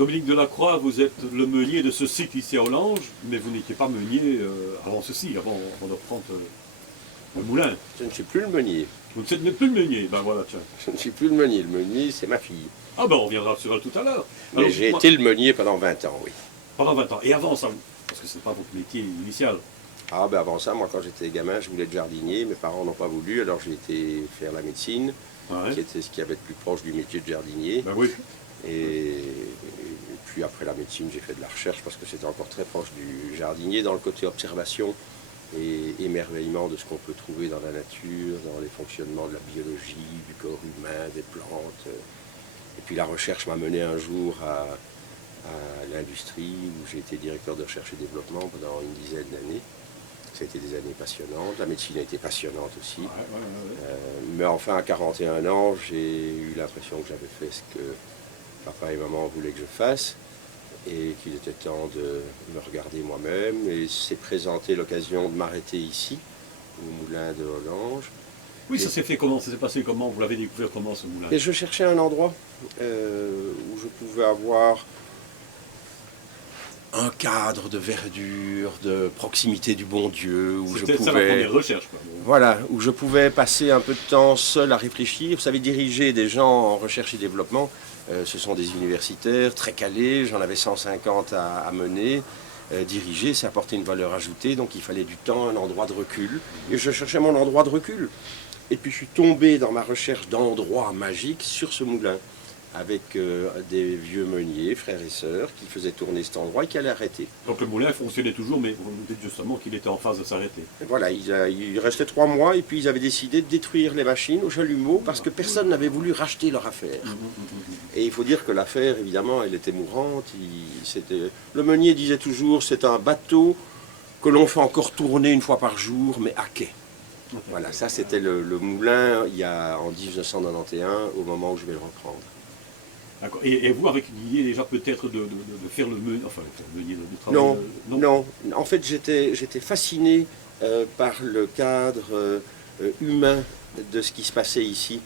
Dominique Delacroix, vous êtes le meunier de ce site ici à Hollange, mais vous n'étiez pas meunier avant ceci, avant de reprendre le moulin. Je ne suis plus le meunier. Vous n'êtes plus le meunier, ben voilà, tiens. Je ne suis plus le meunier. Le meunier, c'est ma fille. Ah ben on reviendra sur elle tout à l'heure. Mais Alors, j'ai dites-moi, été le meunier pendant 20 ans, oui. pendant 20 ans. Et avant ça, parce que ce n'est pas votre métier initial. Ah ben avant ça, moi quand j'étais gamin, je voulais être jardinier. Mes parents n'ont pas voulu, alors j'ai été faire la médecine, Ouais. qui était ce qui avait de plus proche du métier de jardinier. Ben oui. Et puis après la médecine, j'ai fait de la recherche parce que c'était encore très proche du jardinier dans le côté observation et émerveillement de ce qu'on peut trouver dans la nature, dans les fonctionnements de la biologie, du corps humain, des plantes. Et puis la recherche m'a mené un jour à l'industrie où j'ai été directeur de recherche et développement pendant une dizaine d'années. Ça a été des années passionnantes. La médecine a été passionnante aussi. Mais enfin, à 41 ans, j'ai eu l'impression que j'avais fait ce que papa et maman voulaient que je fasse et qu'il était temps de me regarder moi-même. Et s'est présenté l'occasion de m'arrêter ici, au moulin de Hollange. Oui, ça s'est fait comment? Ça s'est passé comment? Vous l'avez découvert comment ce moulin? Et je cherchais un endroit où je pouvais avoir un cadre de verdure, de proximité du bon Dieu, où je C'était ça la pouvais, première recherche, quoi. voilà, où je pouvais passer un peu de temps seul à réfléchir. Vous savez, diriger des gens en recherche et développement, ce sont des universitaires très calés, j'en avais 150 à mener. Diriger, c'est apporter une valeur ajoutée, donc il fallait du temps, un endroit de recul. Et je cherchais mon endroit de recul. Et puis je suis tombé dans ma recherche d'endroits magiques sur ce moulin, avec des vieux meuniers, frères et sœurs, qui faisaient tourner cet endroit et qui allaient arrêter. Donc le moulin fonctionnait toujours, mais vous nous dites justement qu'il était en phase de s'arrêter. Et voilà, il restait 3 mois et puis ils avaient décidé de détruire les machines au chalumeau parce que personne n'avait voulu racheter leur affaire. Et il faut dire que l'affaire, évidemment, elle était mourante. Le meunier disait toujours, c'est un bateau que l'on fait encore tourner une fois par jour, mais à quai. Voilà, ça c'était le moulin en 1991, au moment où je vais le reprendre. D'accord. Et vous, avec l'idée déjà peut-être de faire le meunier, enfin le meunier, de travailler... Non. En fait, j'étais fasciné par le cadre humain de ce qui se passait ici.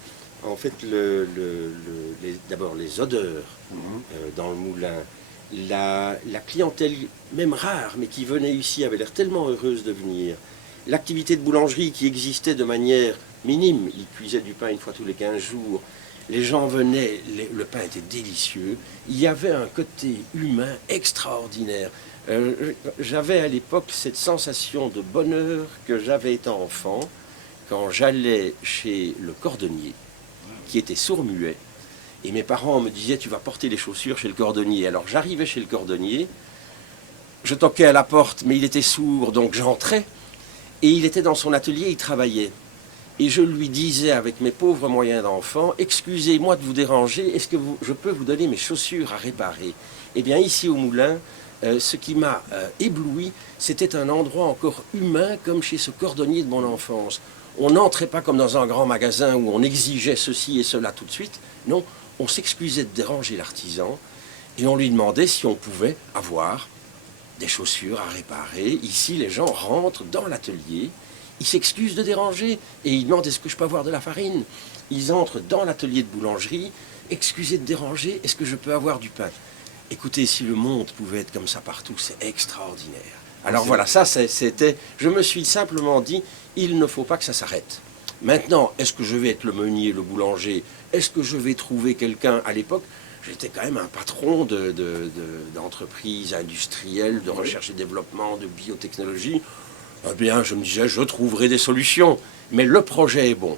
En fait, d'abord les odeurs dans le moulin, la clientèle, même rare, mais qui venait ici, avait l'air tellement heureuse de venir. L'activité de boulangerie qui existait de manière minime, ils cuisaient du pain une fois tous les 15 jours. Les gens venaient, le pain était délicieux. Il y avait un côté humain extraordinaire. J'avais à l'époque cette sensation de bonheur que j'avais étant enfant quand j'allais chez le cordonnier, qui était sourd-muet. Et mes parents me disaient, tu vas porter les chaussures chez le cordonnier. Alors j'arrivais chez le cordonnier, je toquais à la porte, mais il était sourd, donc j'entrais. Et il était dans son atelier, il travaillait. Et je lui disais avec mes pauvres moyens d'enfant, excusez-moi de vous déranger, est-ce que je peux vous donner mes chaussures à réparer? Eh bien ici au moulin, ce qui m'a ébloui, c'était un endroit encore humain comme chez ce cordonnier de mon enfance. On n'entrait pas comme dans un grand magasin où on exigeait ceci et cela tout de suite. Non, on s'excusait de déranger l'artisan et on lui demandait si on pouvait avoir des chaussures à réparer. Ici, les gens rentrent dans l'atelier, ils s'excusent de déranger et ils demandent est-ce que je peux avoir de la farine. Ils entrent dans l'atelier de boulangerie, excusez de déranger, est-ce que je peux avoir du pain? Écoutez, si le monde pouvait être comme ça partout, c'est extraordinaire. Alors voilà, ça c'était... Je me suis simplement dit, il ne faut pas que ça s'arrête. Maintenant, est-ce que je vais être le meunier, le boulanger? Est-ce que je vais trouver quelqu'un? À l'époque, j'étais quand même un patron d'entreprises industrielles, de recherche et développement, de biotechnologie. Eh bien, je me disais, je trouverai des solutions. Mais le projet est bon.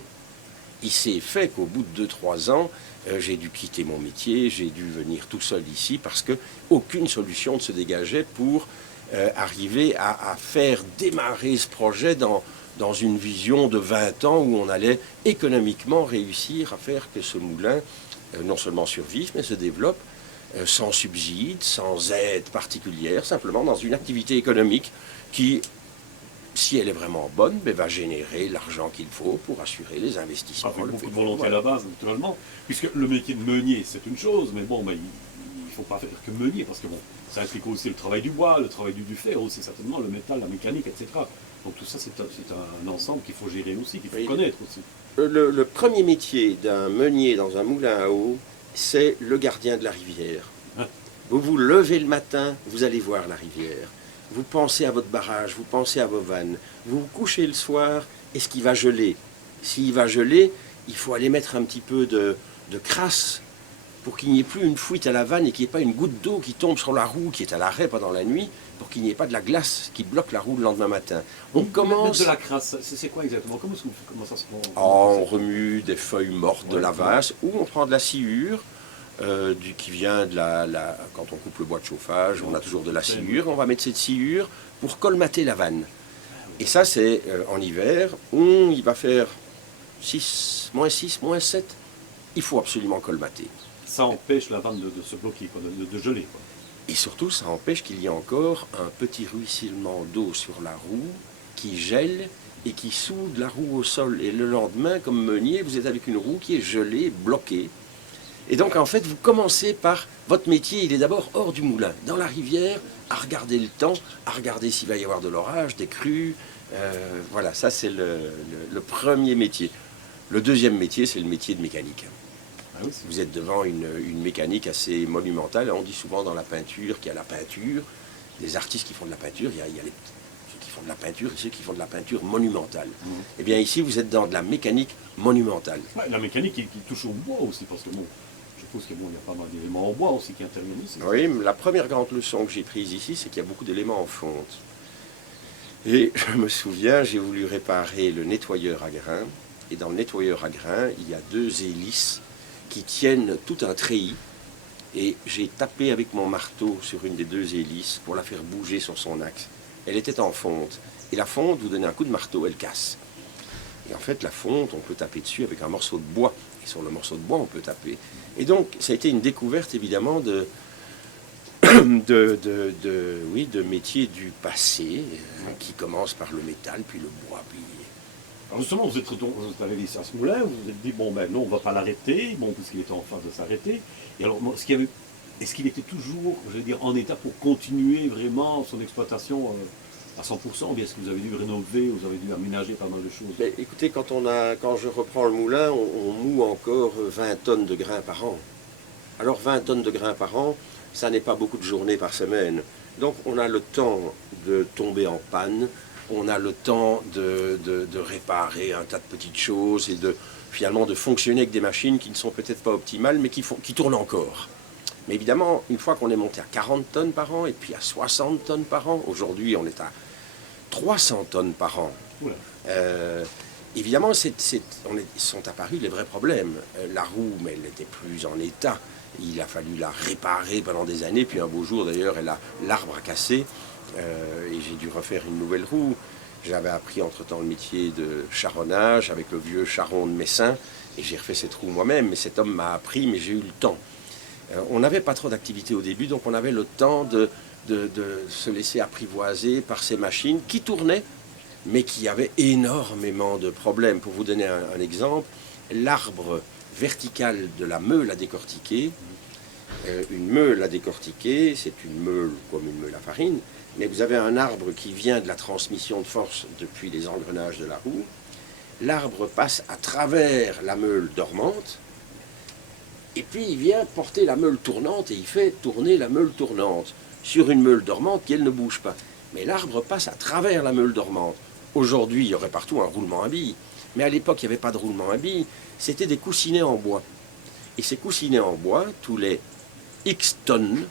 Il s'est fait qu'au bout de 2-3 ans, j'ai dû quitter mon métier, j'ai dû venir tout seul ici parce qu'aucune solution ne se dégageait pour arriver à faire démarrer ce projet dans une vision de 20 ans où on allait économiquement réussir à faire que ce moulin non seulement survive, mais se développe sans subside, sans aide particulière, simplement dans une activité économique qui, si elle est vraiment bonne, va générer l'argent qu'il faut pour assurer les investissements. Avec beaucoup de volonté à la base, naturellement. Puisque le métier de meunier, c'est une chose, mais bon, il ne faut pas faire que meunier, parce que bon, ça implique aussi le travail du bois, le travail du fer, aussi certainement le métal, la mécanique, etc. Donc tout ça, c'est un ensemble qu'il faut gérer aussi, qu'il faut connaître aussi. Le premier métier d'un meunier dans un moulin à eau, c'est le gardien de la rivière. Vous vous levez le matin, vous allez voir la rivière. Vous pensez à votre barrage, vous pensez à vos vannes. Vous vous couchez le soir, est-ce qu'il va geler? S'il va geler, il faut aller mettre un petit peu de crasse pour qu'il n'y ait plus une fuite à la vanne et qu'il n'y ait pas une goutte d'eau qui tombe sur la roue qui est à l'arrêt pendant la nuit, pour qu'il n'y ait pas de la glace qui bloque la roue le lendemain matin. On commence... de la crasse, c'est quoi exactement? Comment ça se prend? On remue des feuilles mortes de la vase, ou on prend de la sciure, qui vient de quand on coupe le bois de chauffage, on a toujours de la sciure, on va mettre cette sciure pour colmater la vanne. Et ça, c'est en hiver, il va faire -6, -7, il faut absolument colmater. Ça empêche la vanne de se bloquer, quoi, de geler, quoi. Et surtout, ça empêche qu'il y ait encore un petit ruissellement d'eau sur la roue qui gèle et qui soude la roue au sol. Et le lendemain, comme meunier, vous êtes avec une roue qui est gelée, bloquée. Et donc, en fait, vous commencez par... Votre métier, il est d'abord hors du moulin, dans la rivière, à regarder le temps, à regarder s'il va y avoir de l'orage, des crues. Voilà, ça, c'est le premier métier. Le deuxième métier, c'est le métier de mécanique. Ah oui, Vous êtes devant une mécanique assez monumentale. On dit souvent dans la peinture qu'il y a la peinture, des artistes qui font de la peinture, il y a ceux qui font de la peinture et ceux qui font de la peinture monumentale. Eh bien ici, vous êtes dans de la mécanique monumentale. Ouais, la mécanique qui touche au bois aussi, parce que bon, je suppose qu'il y a pas mal d'éléments en bois aussi qui interviennent ici. Oui, la première grande leçon que j'ai prise ici, c'est qu'il y a beaucoup d'éléments en fonte. Et je me souviens, j'ai voulu réparer le nettoyeur à grains. Et dans le nettoyeur à grains, il y a 2 hélices qui tiennent tout un treillis, et j'ai tapé avec mon marteau sur une des 2 hélices pour la faire bouger sur son axe. Elle était en fonte, et la fonte, vous donnez un coup de marteau, elle casse. Et en fait, la fonte, on peut taper dessus avec un morceau de bois, et sur le morceau de bois, on peut taper. Et donc, ça a été une découverte, évidemment, de métiers du passé, qui commence par le métal, puis le bois, puis... Alors justement, vous êtes arrivé ici à ce moulin, vous vous êtes dit, bon ben non, on ne va pas l'arrêter, bon, puisqu'il était en phase de s'arrêter. Et alors, est-ce qu'il était toujours, je veux dire, en état pour continuer vraiment son exploitation à 100%, ou bien est-ce que vous avez dû rénover, vous avez dû aménager pas mal de choses? Mais écoutez, quand je reprends le moulin, on moue encore 20 tonnes de grains par an. Alors 20 tonnes de grains par an, ça n'est pas beaucoup de journées par semaine. Donc on a le temps de tomber en panne, on a le temps de réparer un tas de petites choses et finalement de fonctionner avec des machines qui ne sont peut-être pas optimales, mais qui tournent encore. Mais évidemment, une fois qu'on est monté à 40 tonnes par an, et puis à 60 tonnes par an, aujourd'hui on est à 300 tonnes par an. Évidemment, sont apparus les vrais problèmes. La roue, mais elle n'était plus en état. Il a fallu la réparer pendant des années, puis un beau jour d'ailleurs, l'arbre a cassé. Et j'ai dû refaire une nouvelle roue. J'avais appris entre-temps le métier de charronnage avec le vieux charron de Messin, et j'ai refait cette roue moi-même. Mais cet homme m'a appris, mais j'ai eu le temps. On n'avait pas trop d'activité au début, donc on avait le temps de se laisser apprivoiser par ces machines qui tournaient, mais qui avaient énormément de problèmes. Pour vous donner un exemple, l'arbre vertical de la meule à décortiquer, une meule à décortiquer, c'est une meule comme une meule à farine, mais vous avez un arbre qui vient de la transmission de force depuis les engrenages de la roue. L'arbre passe à travers la meule dormante, et puis il vient porter la meule tournante, et il fait tourner la meule tournante sur une meule dormante qui, elle, ne bouge pas. Mais l'arbre passe à travers la meule dormante. Aujourd'hui, il y aurait partout un roulement à billes, mais à l'époque, il n'y avait pas de roulement à billes, c'était des coussinets en bois. Et ces coussinets en bois, tous les X tonnes,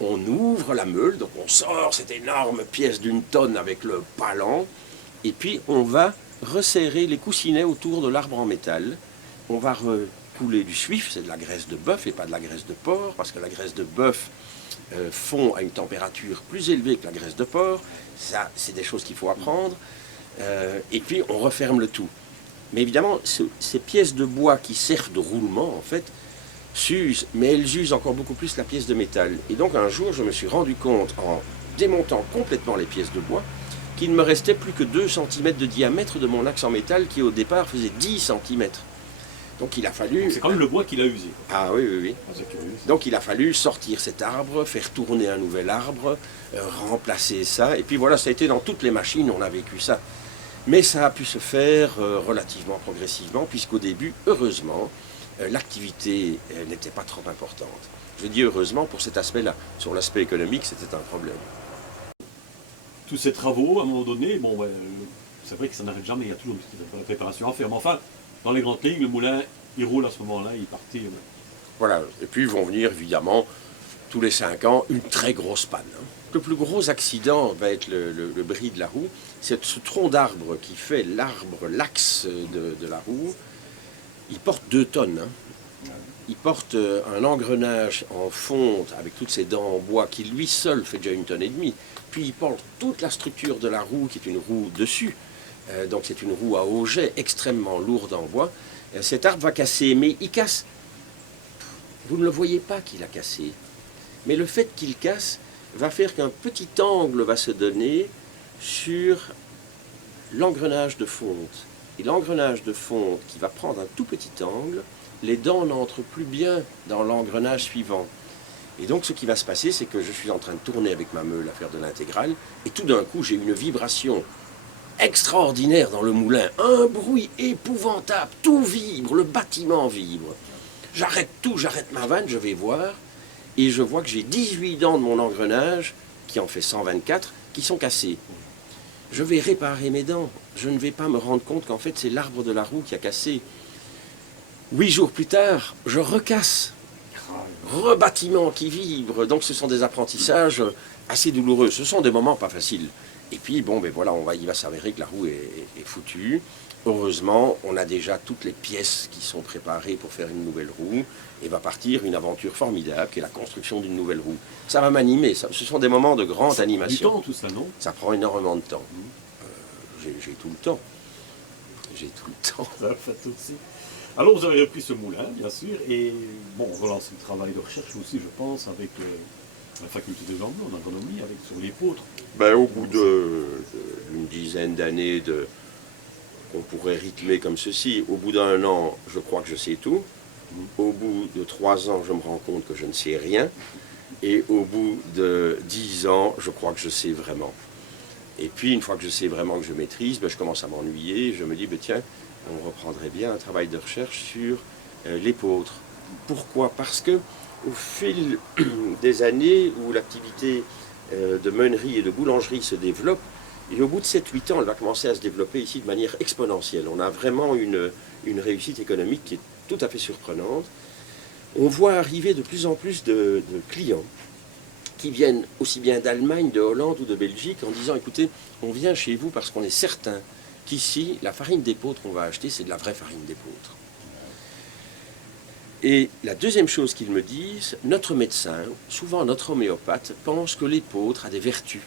on ouvre la meule, donc on sort cette énorme pièce d'1 tonne avec le palan, et puis on va resserrer les coussinets autour de l'arbre en métal. On va recouler du suif, c'est de la graisse de bœuf et pas de la graisse de porc, parce que la graisse de bœuf fond à une température plus élevée que la graisse de porc. Ça, c'est des choses qu'il faut apprendre. Et puis on referme le tout. Mais évidemment, ces pièces de bois qui servent de roulement, en fait, s'usent, mais elles usent encore beaucoup plus la pièce de métal. Et donc un jour, je me suis rendu compte, en démontant complètement les pièces de bois, qu'il ne me restait plus que 2 cm de diamètre de mon axe en métal qui au départ faisait 10 cm. Donc il a fallu... C'est quand même le bois qu'il a usé. Ah oui, oui, oui. Ah, c'est curieux, ça. Donc il a fallu sortir cet arbre, faire tourner un nouvel arbre, remplacer ça. Et puis voilà, ça a été dans toutes les machines, on a vécu ça. Mais ça a pu se faire relativement progressivement, puisqu'au début, heureusement, l'activité n'était pas trop importante. Je dis heureusement pour cet aspect-là. Sur l'aspect économique, c'était un problème. Tous ces travaux, à un moment donné, bon, ben, c'est vrai que ça n'arrête jamais, il y a toujours de la préparation à faire. Mais enfin, dans les grandes lignes, le moulin, il roule à ce moment-là, il partait. Voilà. Et puis vont venir évidemment, tous les 5 ans, une très grosse panne. Le plus gros accident va être le bris de la roue. C'est ce tronc d'arbre qui fait l'axe de la roue. Il porte 2 tonnes. Il porte un engrenage en fonte avec toutes ses dents en bois qui lui seul fait déjà 1,5 tonnes. Puis il porte toute la structure de la roue qui est une roue dessus. Donc c'est une roue à auget extrêmement lourde en bois. Cet arbre va casser, mais il casse. Vous ne le voyez pas qu'il a cassé. Mais le fait qu'il casse va faire qu'un petit angle va se donner sur l'engrenage de fonte. Et l'engrenage de fonte qui va prendre un tout petit angle, les dents n'entrent plus bien dans l'engrenage suivant. Et donc ce qui va se passer, c'est que je suis en train de tourner avec ma meule à faire de l'intégrale, et tout d'un coup j'ai une vibration extraordinaire dans le moulin, un bruit épouvantable, tout vibre, le bâtiment vibre. J'arrête tout, j'arrête ma vanne, je vais voir, et je vois que j'ai 18 dents de mon engrenage, qui en fait 124, qui sont cassées. Je vais réparer mes dents. Je ne vais pas me rendre compte qu'en fait c'est l'arbre de la roue qui a cassé. 8 jours plus tard, je recasse. Rebâtiment qui vibre. Donc ce sont des apprentissages assez douloureux. Ce sont des moments pas faciles. Et puis bon, ben voilà, il va s'avérer que la roue est foutue. Heureusement, on a déjà toutes les pièces qui sont préparées pour faire une nouvelle roue. Et va partir une aventure formidable qui est la construction d'une nouvelle roue. Ça va m'animer. Ce sont des moments de grande animation. Du temps, tout ça, non? Ça prend énormément de temps. J'ai tout le temps. J'ai tout le temps. Ça fait aussi. Alors vous avez repris ce moulin, bien sûr, et bon, relancé le travail de recherche aussi, je pense, avec la faculté des Anglais en agronomie, avec sur l'épeautre. Ben, au bout d'une dizaine d'années, on pourrait rythmer comme ceci. Au bout d'1 an, je crois que je sais tout. Au bout de 3 ans, je me rends compte que je ne sais rien. Et au bout de 10 ans, je crois que je sais vraiment. Et puis, une fois que je sais vraiment que je maîtrise, ben, je commence à m'ennuyer. Je me dis, ben, tiens, on reprendrait bien un travail de recherche sur l'épeautre. Pourquoi? Parce que au fil des années où l'activité de meunerie et de boulangerie se développe, et au bout de 7-8 ans, elle va commencer à se développer ici de manière exponentielle. On a vraiment une réussite économique qui est tout à fait surprenante. On voit arriver de plus en plus de clients qui viennent aussi bien d'Allemagne, de Hollande ou de Belgique en disant, écoutez, on vient chez vous parce qu'on est certain qu'ici, la farine d'épeautre qu'on va acheter, c'est de la vraie farine d'épeautre. Et la deuxième chose qu'ils me disent, notre médecin, souvent notre homéopathe, pense que l'épeautre a des vertus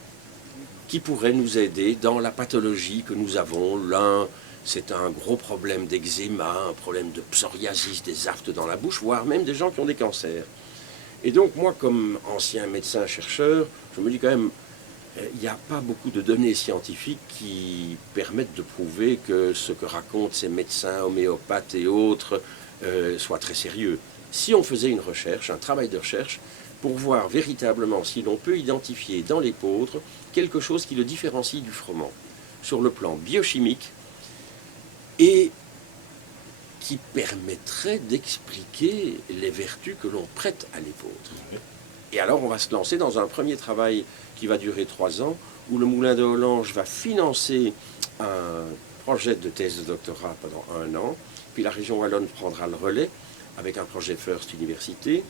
qui pourraient nous aider dans la pathologie que nous avons. L'un, c'est un gros problème d'eczéma, un problème de psoriasis, des aftes dans la bouche, voire même des gens qui ont des cancers. Et donc moi, comme ancien médecin-chercheur, je me dis quand même, il n'y a pas beaucoup de données scientifiques qui permettent de prouver que ce que racontent ces médecins, homéopathes et autres soit très sérieux. Si on faisait une recherche, un travail de recherche, pour voir véritablement si l'on peut identifier dans l'épeautre quelque chose qui le différencie du froment, sur le plan biochimique, et qui permettrait d'expliquer les vertus que l'on prête à l'épeautre. Et alors on va se lancer dans un premier travail qui va durer 3 ans, où le Moulin de Hollange va financer un projet de thèse de doctorat pendant 1 an, puis la région wallonne prendra le relais avec un projet First Université,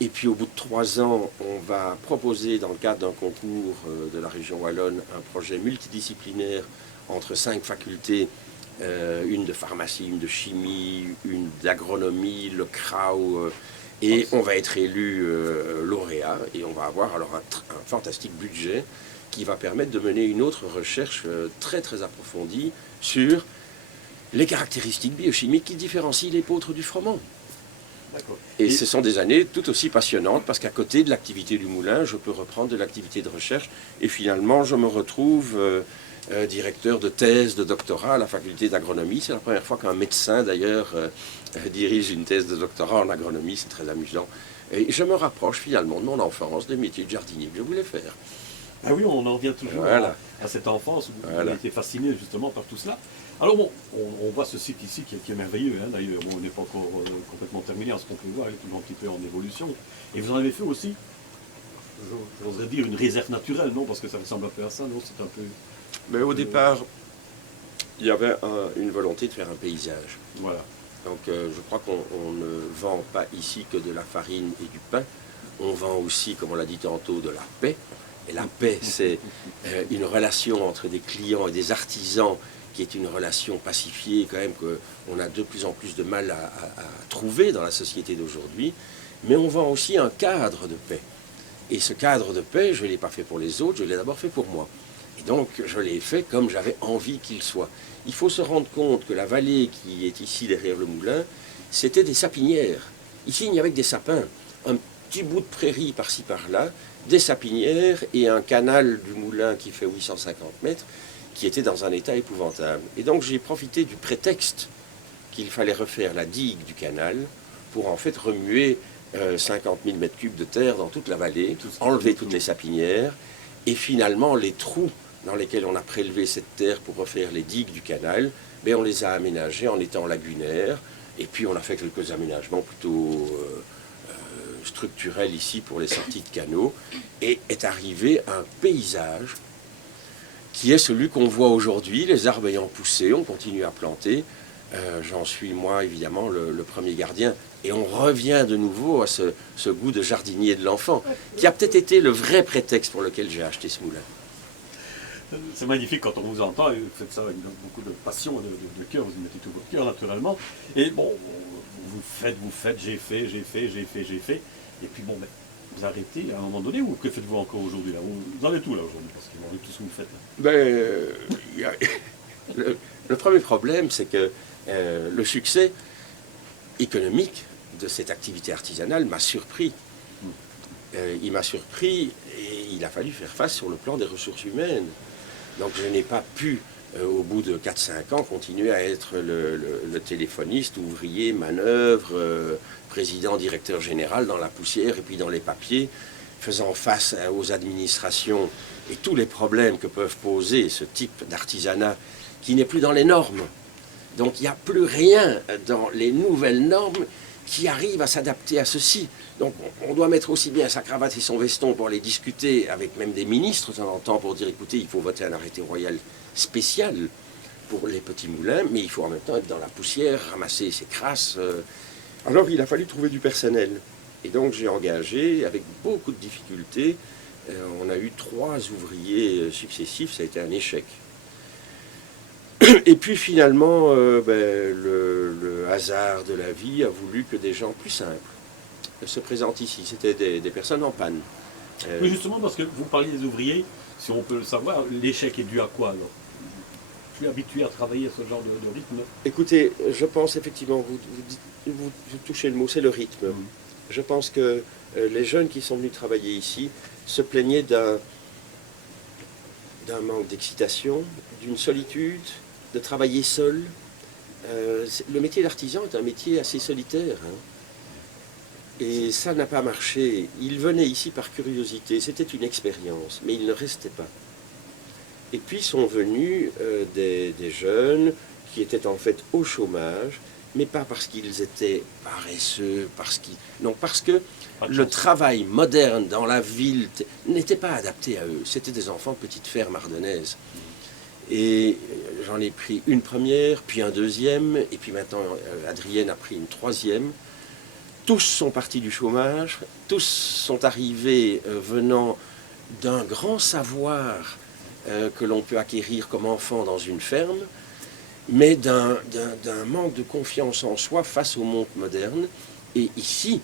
et puis au bout de 3 ans, on va proposer dans le cadre d'un concours de la région wallonne un projet multidisciplinaire entre 5 facultés, une de pharmacie, une de chimie, une d'agronomie, le CRAO, et on va être élu lauréat, et on va avoir alors un fantastique budget qui va permettre de mener une autre recherche très très approfondie sur les caractéristiques biochimiques qui différencient l'épeautre du froment. Et ce sont des années tout aussi passionnantes parce qu'à côté de l'activité du moulin, je peux reprendre de l'activité de recherche et finalement je me retrouve directeur de thèse de doctorat à la faculté d'agronomie. C'est la première fois qu'un médecin d'ailleurs dirige une thèse de doctorat en agronomie, c'est très amusant. Et je me rapproche finalement de mon enfance, des métiers de jardinier que je voulais faire. Ah oui, on en revient toujours Voilà. à cette enfance où Voilà. on a été fasciné justement par tout cela. Alors bon, on voit ce site ici qui est merveilleux, hein, d'ailleurs. Bon, on n'est pas encore complètement terminé à ce qu'on peut voir, il est toujours un petit peu en évolution. Et vous en avez fait aussi, j'oserais dire, une réserve naturelle, non? Parce que ça ressemble un peu à ça, non? C'est un peu... Mais au départ, il y avait une volonté de faire un paysage. Voilà. Donc je crois qu'on ne vend pas ici que de la farine et du pain. On vend aussi, comme on l'a dit tantôt, de la paix. Et la paix, c'est une relation entre des clients et des artisans qui est une relation pacifiée quand même qu'on a de plus en plus de mal à trouver dans la société d'aujourd'hui. Mais on vend aussi un cadre de paix. Et ce cadre de paix, je ne l'ai pas fait pour les autres, je l'ai d'abord fait pour moi. Et donc, je l'ai fait comme j'avais envie qu'il soit. Il faut se rendre compte que la vallée qui est ici derrière le moulin, c'était des sapinières. Ici, il n'y avait que des sapins. Un petit bout de prairie par-ci par-là, des sapinières et un canal du moulin qui fait 850 mètres, qui était dans un état épouvantable. Et donc, j'ai profité du prétexte qu'il fallait refaire la digue du canal pour en fait remuer 50 000 mètres cubes de terre dans toute la vallée, enlever toutes les sapinières, et finalement les trous dans lesquels on a prélevé cette terre pour refaire les digues du canal, on les a aménagés en étant lagunaires, et puis on a fait quelques aménagements plutôt structurels ici pour les sorties de canaux, et est arrivé un paysage qui est celui qu'on voit aujourd'hui, les arbres ayant poussé, on continue à planter. J'en suis, moi, évidemment, le premier gardien. Et on revient de nouveau à ce goût de jardinier de l'enfant, qui a peut-être été le vrai prétexte pour lequel j'ai acheté ce moulin. C'est magnifique quand on vous entend, et vous faites ça avec beaucoup de passion, de cœur, vous y mettez tout votre cœur, naturellement. Et bon, vous faites, j'ai fait. Et puis bon, vous arrêtez à un moment donné, ou que faites-vous encore aujourd'hui là? Vous en êtes où là aujourd'hui? Parce que vous en êtes tout ce que vous faites là. Le premier problème, c'est que le succès économique de cette activité artisanale m'a surpris. Il m'a surpris et il a fallu faire face sur le plan des ressources humaines. Donc je n'ai pas pu, au bout de 4-5 ans, continuer à être le téléphoniste, ouvrier, manœuvre, président, directeur général dans la poussière et puis dans les papiers, faisant face aux administrations et tous les problèmes que peuvent poser ce type d'artisanat qui n'est plus dans les normes. Donc il n'y a plus rien dans les nouvelles normes qui arrive à s'adapter à ceci. Donc on doit mettre aussi bien sa cravate et son veston pour les discuter avec même des ministres de temps en temps pour dire écoutez, il faut voter un arrêté royal spécial pour les petits moulins, mais il faut en même temps être dans la poussière, ramasser ses crasses. Alors il a fallu trouver du personnel. Et donc j'ai engagé avec beaucoup de difficultés. On a eu 3 ouvriers successifs, ça a été un échec. Et puis finalement, le hasard de la vie a voulu que des gens plus simples se présentent ici. C'était des personnes en panne. Oui, justement, parce que vous parliez des ouvriers, si on peut le savoir, l'échec est dû à quoi alors? Tu es habitué à travailler à ce genre de rythme? Écoutez, je pense effectivement, vous touchez le mot, c'est le rythme. Je pense que les jeunes qui sont venus travailler ici se plaignaient d'un manque d'excitation, d'une solitude, de travailler seul. Le métier d'artisan est un métier assez solitaire. Et ça n'a pas marché. Ils venaient ici par curiosité, c'était une expérience, mais ils ne restaient pas. Et puis sont venus des jeunes qui étaient en fait au chômage, mais pas parce qu'ils étaient paresseux, parce que le travail moderne dans la ville n'était pas adapté à eux. C'était des enfants de petites fermes ardennaises. Et j'en ai pris une première, puis un deuxième, et puis maintenant Adrienne a pris une troisième. Tous sont partis du chômage, tous sont arrivés venant d'un grand savoir que l'on peut acquérir comme enfant dans une ferme, mais d'un manque de confiance en soi face au monde moderne. Et ici,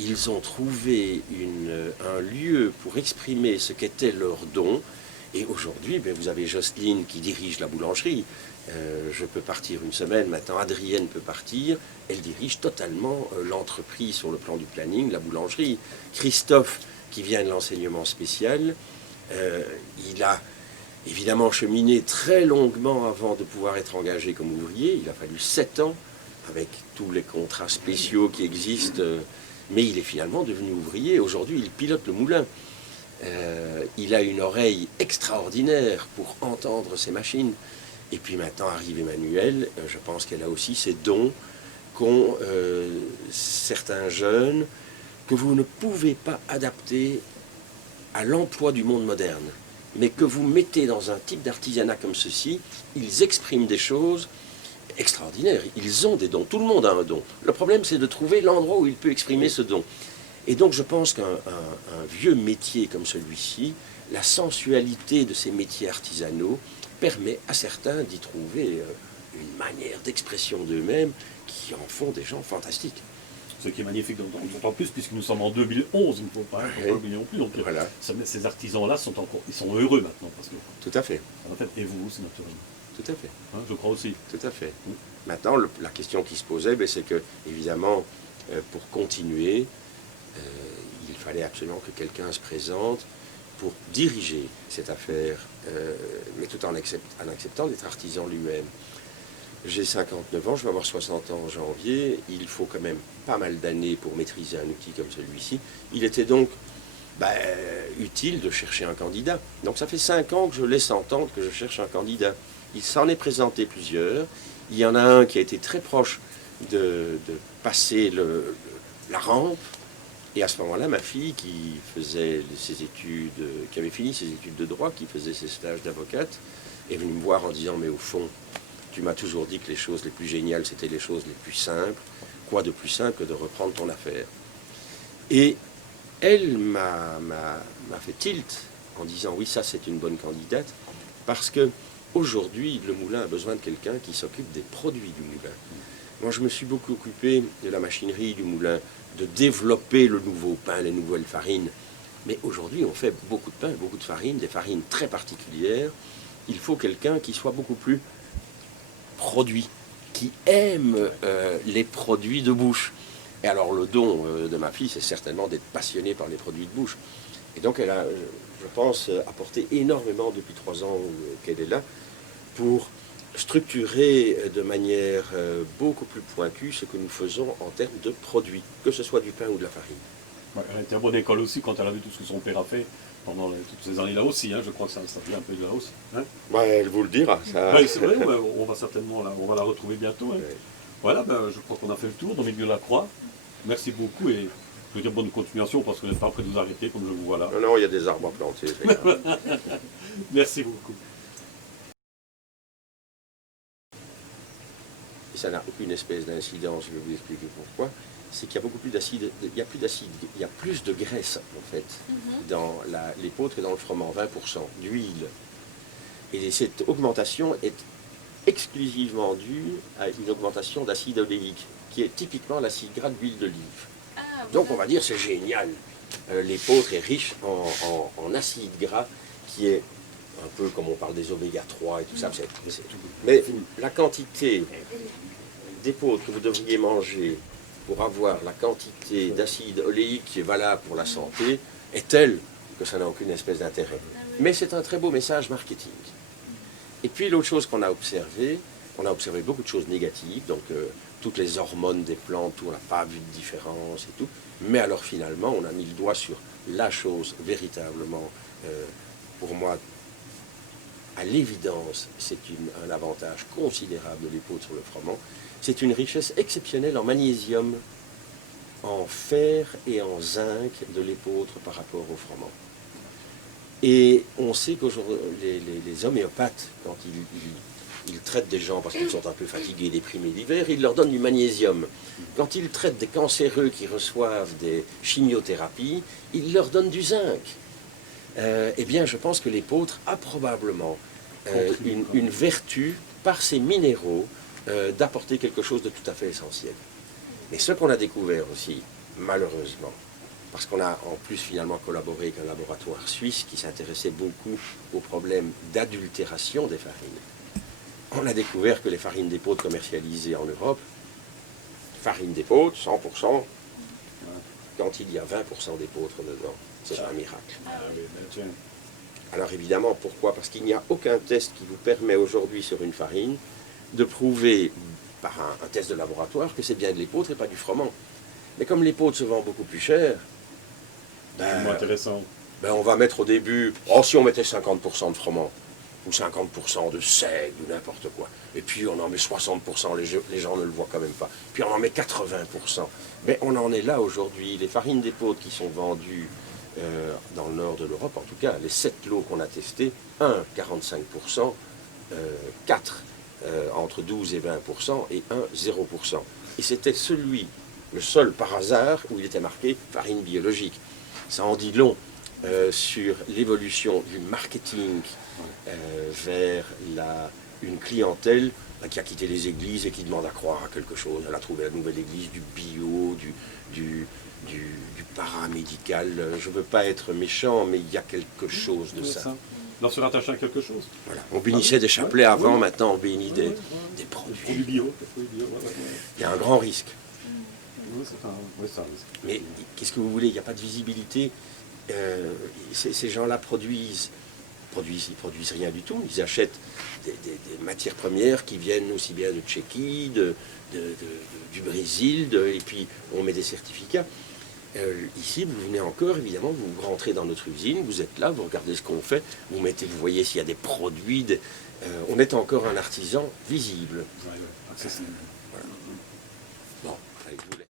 ils ont trouvé un lieu pour exprimer ce qu'était leur don. Et aujourd'hui, vous avez Jocelyne qui dirige la boulangerie. Je peux partir une semaine, maintenant Adrienne peut partir. Elle dirige totalement l'entreprise sur le plan du planning, la boulangerie. Christophe, qui vient de l'enseignement spécial, il a évidemment cheminé très longuement avant de pouvoir être engagé comme ouvrier. Il a fallu 7 ans, avec tous les contrats spéciaux qui existent, mais il est finalement devenu ouvrier. Aujourd'hui, il pilote le moulin. Il a une oreille extraordinaire pour entendre ces machines. Et puis maintenant arrive Emmanuelle, je pense qu'elle a aussi ces dons qu'ont certains jeunes que vous ne pouvez pas adapter à l'emploi du monde moderne, mais que vous mettez dans un type d'artisanat comme ceci, ils expriment des choses extraordinaires. Ils ont des dons, tout le monde a un don. Le problème, c'est de trouver l'endroit où il peut exprimer ce don. Et donc je pense qu'un vieux métier comme celui-ci, la sensualité de ces métiers artisanaux permet à certains d'y trouver une manière d'expression d'eux-mêmes qui en font des gens fantastiques. Ce qui est magnifique d'autant plus, puisque nous sommes en 2011, il ne faut pas oublier non plus. Donc Voilà. Ces artisans-là ils sont heureux maintenant. Parce que, Tout à fait. en fait, et vous aussi, naturellement. Tout à fait. Hein, je crois aussi. Tout à fait. Oui. Maintenant, la question qui se posait, c'est que, évidemment, pour continuer, il fallait absolument que quelqu'un se présente pour diriger cette affaire, mais tout en acceptant d'être artisan lui-même. J'ai 59 ans, je vais avoir 60 ans en janvier, il faut quand même pas mal d'années pour maîtriser un outil comme celui-ci. Il était donc utile de chercher un candidat. Donc ça fait 5 ans que je laisse entendre que je cherche un candidat. Il s'en est présenté plusieurs. Il y en a un qui a été très proche de passer la rampe. Et à ce moment-là, ma fille, qui faisait ses études, qui avait fini ses études de droit, qui faisait ses stages d'avocate, est venue me voir en disant « Mais au fond, tu m'as toujours dit que les choses les plus géniales, c'était les choses les plus simples. Quoi de plus simple que de reprendre ton affaire ?» Et elle m'a fait tilt en disant « Oui, ça c'est une bonne candidate, parce que aujourd'hui, le moulin a besoin de quelqu'un qui s'occupe des produits du moulin. » Moi, je me suis beaucoup occupé de la machinerie du moulin, de développer le nouveau pain, les nouvelles farines. Mais aujourd'hui, on fait beaucoup de pain, beaucoup de farines, des farines très particulières. Il faut quelqu'un qui soit beaucoup plus produit, qui aime les produits de bouche. Et alors, le don de ma fille, c'est certainement d'être passionnée par les produits de bouche. Et donc, elle a, je pense, apporté énormément depuis 3 ans qu'elle est là pour structurer de manière beaucoup plus pointue ce que nous faisons en termes de produits, que ce soit du pain ou de la farine. Ouais, elle était à bonne école aussi quand elle a vu tout ce que son père a fait pendant toutes ces années-là aussi. Hein, je crois que ça vient un peu de là aussi. Hein, Elle vous le dira. Ça... ouais, c'est vrai, on va certainement on va la retrouver bientôt. Hein. Voilà, je crois qu'on a fait le tour dans le milieu de la croix. Merci beaucoup et je veux dire bonne continuation parce que vous n'êtes pas prêt de nous arrêter comme je vous vois là. Non, il y a des arbres à planter. Merci beaucoup. Ça n'a aucune espèce d'incidence, je vais vous expliquer pourquoi. C'est qu'il y a beaucoup plus d'acide, il y a plus d'acide, il y a plus de graisse en fait dans l'épeautre et dans le froment, 20% d'huile. Et cette augmentation est exclusivement due à une augmentation d'acide oléique, qui est typiquement l'acide gras de l'huile d'olive. Ah, voilà. Donc on va dire c'est génial. L'épeautre est riche en acide gras qui est un peu comme on parle des oméga 3 et tout ça. Mais la quantité d'épeautre que vous devriez manger pour avoir la quantité d'acide oléique qui est valable pour la santé est telle que ça n'a aucune espèce d'intérêt. Mais c'est un très beau message marketing. Et puis l'autre chose qu'on a observé beaucoup de choses négatives, donc toutes les hormones des plantes, on n'a pas vu de différence et tout. Mais alors finalement, on a mis le doigt sur la chose véritablement, pour moi, à l'évidence, c'est un avantage considérable de l'épeautre sur le froment. C'est une richesse exceptionnelle en magnésium, en fer et en zinc de l'épeautre par rapport au froment. Et on sait qu'aujourd'hui, les homéopathes, quand ils traitent des gens parce qu'ils sont un peu fatigués, déprimés l'hiver, ils leur donnent du magnésium. Quand ils traitent des cancéreux qui reçoivent des chimiothérapies, ils leur donnent du zinc. Eh bien, je pense que l'épeautre a probablement une vertu, par ses minéraux, d'apporter quelque chose de tout à fait essentiel. Mais ce qu'on a découvert aussi, malheureusement, parce qu'on a en plus finalement collaboré avec un laboratoire suisse qui s'intéressait beaucoup aux problèmes d'adultération des farines, on a découvert que les farines d'épeautre commercialisées en Europe, farine d'épeautre, 100%, quand il y a 20% d'épeautre dedans, c'est un miracle. Alors évidemment, pourquoi? Parce qu'il n'y a aucun test qui vous permet aujourd'hui sur une farine de prouver par un test de laboratoire que c'est bien de l'épeautre et pas du froment. Mais comme l'épeautre se vend beaucoup plus cher, c'est moins intéressant. ben on va mettre au début, oh si on mettait 50% de froment, ou 50% de seigle, ou n'importe quoi. Et puis on en met 60%, les gens ne le voient quand même pas. Puis on en met 80%. Mais on en est là aujourd'hui. Les farines d'épeautre qui sont vendues dans le nord de l'Europe, en tout cas, les 7 lots qu'on a testés, 1, 45%, 4, entre 12 et 20%, et 1, 0%. Et c'était le seul par hasard, où il était marqué farine biologique. Ça en dit long sur l'évolution du marketing vers une clientèle qui a quitté les églises et qui demande à croire à quelque chose. Elle a trouvé la nouvelle église du bio, du paramédical. Je ne veux pas être méchant, mais il y a quelque chose de ça. D'en se rattacher à quelque chose. Voilà. On bénissait des chapelets avant, maintenant on bénit des produits. Produits bio. Il y a un grand risque. Oui, ça. Mais qu'est-ce que vous voulez? Il n'y a pas de visibilité. Ces gens-là ils produisent rien du tout. Ils achètent des matières premières qui viennent aussi bien de Tchéquie, du Brésil, et puis on met des certificats. Ici, vous venez encore, évidemment, vous rentrez dans notre usine, vous êtes là, vous regardez ce qu'on fait, vous voyez s'il y a des produits. On est encore un artisan visible. Accessible. Voilà. Bon, allez, je vous laisse.